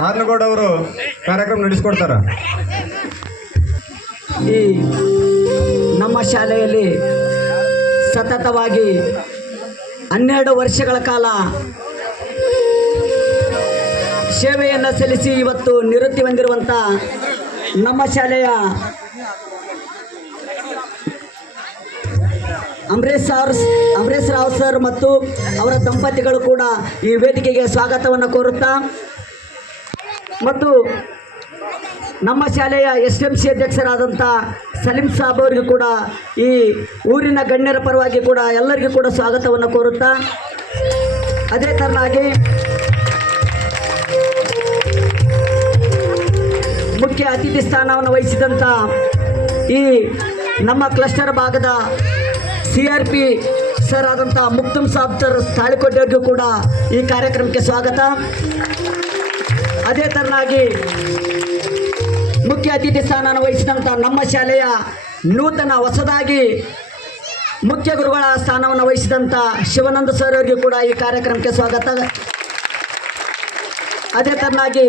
ಹಾರ್ನಗೌಡ ಅವರು ಕಾರ್ಯಕ್ರಮ ನಡೆಸಿಕೊಡ್ತಾರ. ಈ ನಮ್ಮ ಶಾಲೆಯಲ್ಲಿ ಸತತವಾಗಿ 12 ವರ್ಷಗಳ ಕಾಲ ಸೇವೆಯನ್ನು ಸಲ್ಲಿಸಿ ಇವತ್ತು ನಿವೃತ್ತಿ ಹೊಂದಿರುವಂಥ ನಮ್ಮ ಶಾಲೆಯ ಅಂಬರೀಶ್ ರಾವ್ ಸರ್ ಮತ್ತು ಅವರ ದಂಪತಿಗಳು ಕೂಡ ಈ ವೇದಿಕೆಗೆ ಸ್ವಾಗತವನ್ನು ಕೋರುತ್ತಾ ಮತ್ತು ನಮ್ಮ ಶಾಲೆಯ SMC ಅಧ್ಯಕ್ಷರಾದಂಥ ಸಲೀಂ ಸಾಬ್ ಅವರಿಗೂ ಕೂಡ ಈ ಊರಿನ ಗಣ್ಯರ ಪರವಾಗಿ ಕೂಡ ಎಲ್ಲರಿಗೂ ಕೂಡ ಸ್ವಾಗತವನ್ನು ಕೋರುತ್ತಾ ಅದೇ ಥರನಾಗಿ ಮುಖ್ಯ ಅತಿಥಿ ಸ್ಥಾನವನ್ನು ವಹಿಸಿದಂಥ ಈ ನಮ್ಮ ಕ್ಲಸ್ಟರ್ ಭಾಗದ CRP ಸರ್ ಆದಂಥ ಮುಕ್ತುಮ್ ಸಾಬ್ ಸರ್ ತಾಳಿಕೋಟೆಯವರಿಗೂ ಕೂಡ ಈ ಕಾರ್ಯಕ್ರಮಕ್ಕೆ ಸ್ವಾಗತ. ಅದೇ ಥರನಾಗಿ ಮುಖ್ಯ ಅತಿಥಿ ಸ್ಥಾನವನ್ನು ವಹಿಸಿದಂಥ ನಮ್ಮ ಶಾಲೆಯ ನೂತನ ಹೊಸದಾಗಿ ಮುಖ್ಯ ಗುರುಗಳ ಸ್ಥಾನವನ್ನು ವಹಿಸಿದಂಥ ಶಿವಾನಂದ ಸರ್ ಅವರಿಗೂ ಕೂಡ ಈ ಕಾರ್ಯಕ್ರಮಕ್ಕೆ ಸ್ವಾಗತ. ಅದೇ ಥರನಾಗಿ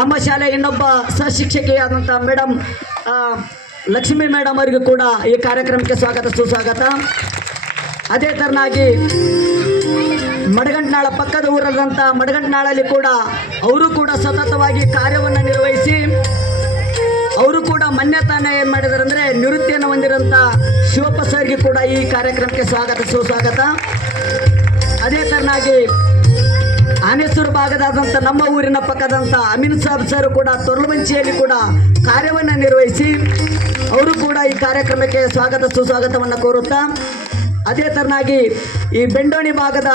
ನಮ್ಮ ಶಾಲೆಯ ಇನ್ನೊಬ್ಬ ಸಹಶಿಕ್ಷಕಿಯಾದಂಥ ಮೇಡಮ್ ಲಕ್ಷ್ಮೀ ಮೇಡಮ್ ಅವರಿಗೂ ಕೂಡ ಈ ಕಾರ್ಯಕ್ರಮಕ್ಕೆ ಸ್ವಾಗತ ಸುಸ್ವಾಗತ. ಅದೇ ಥರನಾಗಿ ಮಡಗಂಟ್ನಾಳ ಪಕ್ಕದ ಊರದಂಥ ಮಡಗಂಟ್ನಾಳಲ್ಲಿ ಕೂಡ ಅವರು ಕೂಡ ಸತತವಾಗಿ ಕಾರ್ಯವನ್ನು ನಿರ್ವಹಿಸಿ ಅವರು ಕೂಡ ಮಾನ್ಯತಾನ ಏನು ಮಾಡಿದ್ದಾರೆ ಅಂದರೆ ನಿವೃತ್ತಿಯನ್ನು ಹೊಂದಿರೋಂಥ ಶಿವಪ್ಪ ಸರ್ಗೆ ಕೂಡ ಈ ಕಾರ್ಯಕ್ರಮಕ್ಕೆ ಸ್ವಾಗತ ಸುಸ್ವಾಗತ. ಅದೇ ಥರನಾಗಿ ಆನೇಶ್ವರ ಭಾಗದಾದಂಥ ನಮ್ಮ ಊರಿನ ಪಕ್ಕದಂಥ ಅಮೀನ್ ಸಾಬ್ ಸರ್ ಕೂಡ ತೊರ್ಲುವಂಚಿಯಲ್ಲಿ ಕೂಡ ಕಾರ್ಯವನ್ನು ನಿರ್ವಹಿಸಿ ಅವರು ಕೂಡ ಈ ಕಾರ್ಯಕ್ರಮಕ್ಕೆ ಸ್ವಾಗತ ಸುಸ್ವಾಗತವನ್ನು ಕೋರುತ್ತಾ ಅದೇ ಥರನಾಗಿ ಈ ಬೆಂಡೋಣಿ ಭಾಗದ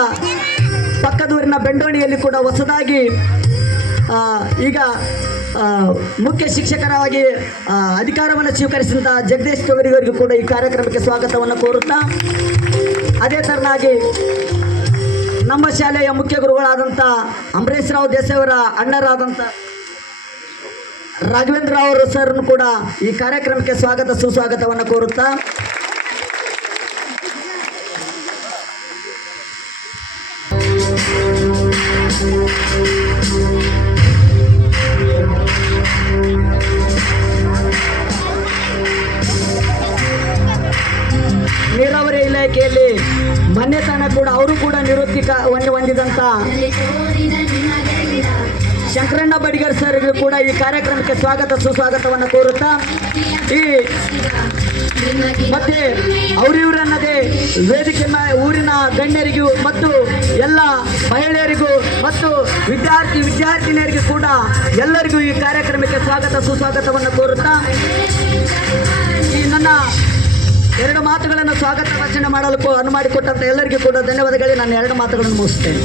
ಪಕ್ಕದೂರಿನ ಬೆಂಡೋಣಿಯಲ್ಲಿ ಕೂಡ ಹೊಸದಾಗಿ ಈಗ ಮುಖ್ಯ ಶಿಕ್ಷಕರಾಗಿ ಅಧಿಕಾರವನ್ನು ಸ್ವೀಕರಿಸಿದಂಥ ಜಗದೀಶ್ ಅವರಿಗೂ ಕೂಡ ಈ ಕಾರ್ಯಕ್ರಮಕ್ಕೆ ಸ್ವಾಗತವನ್ನು ಕೋರುತ್ತಾ ಅದೇ ಥರನಾಗಿ ನಮ್ಮ ಶಾಲೆಯ ಮುಖ್ಯ ಗುರುಗಳಾದಂಥ ಅಂಬರೀಶ್ ರಾವ್ ದೇಸಾಯಿ ಅವರ ಅಣ್ಣರಾದಂಥ ರಾಘವೇಂದ್ರ ರಾವ್ ಅವರು ಸರ್ನು ಕೂಡ ಈ ಕಾರ್ಯಕ್ರಮಕ್ಕೆ ಸ್ವಾಗತ ಸುಸ್ವಾಗತವನ್ನು ಕೋರುತ್ತಾ ನೀರಾವರಿ ಇಲಾಖೆಯಲ್ಲಿ ಮಾನ್ಯತಾನ ಕೂಡ ಅವರು ಕೂಡ ನಿವೃತ್ತಿ ಹೊಂದಿದಂಥ ಶಂಕರಣ್ಣ ಬಡಿಗರ್ ಸರ್ಗೂ ಕೂಡ ಈ ಕಾರ್ಯಕ್ರಮಕ್ಕೆ ಸ್ವಾಗತ ಸುಸ್ವಾಗತವನ್ನು ಕೋರುತ್ತಾ ಈ ಮತ್ತೆ ಅವರಿವರನ್ನದೇ ವೇದಿಕೆ ಊರಿನ ಗಣ್ಯರಿಗೂ ಮತ್ತು ಎಲ್ಲ ಮಹಿಳೆಯರಿಗೂ ಮತ್ತು ವಿದ್ಯಾರ್ಥಿನಿಯರಿಗೂ ಕೂಡ ಎಲ್ಲರಿಗೂ ಈ ಕಾರ್ಯಕ್ರಮಕ್ಕೆ ಸ್ವಾಗತ ಸುಸ್ವಾಗತವನ್ನು ಕೋರುತ್ತಾ ಈ ನನ್ನ 2 ಮಾತುಗಳನ್ನು ಸ್ವಾಗತ ರಚನೆ ಮಾಡಲು ಅನುವು ಮಾಡಿಕೊಟ್ಟಂತ ಎಲ್ಲರಿಗೂ ಕೂಡ ಧನ್ಯವಾದಗಳು. ನಾನು 2 ಮಾತುಗಳನ್ನು ಮುಗಿಸ್ತೇನೆ.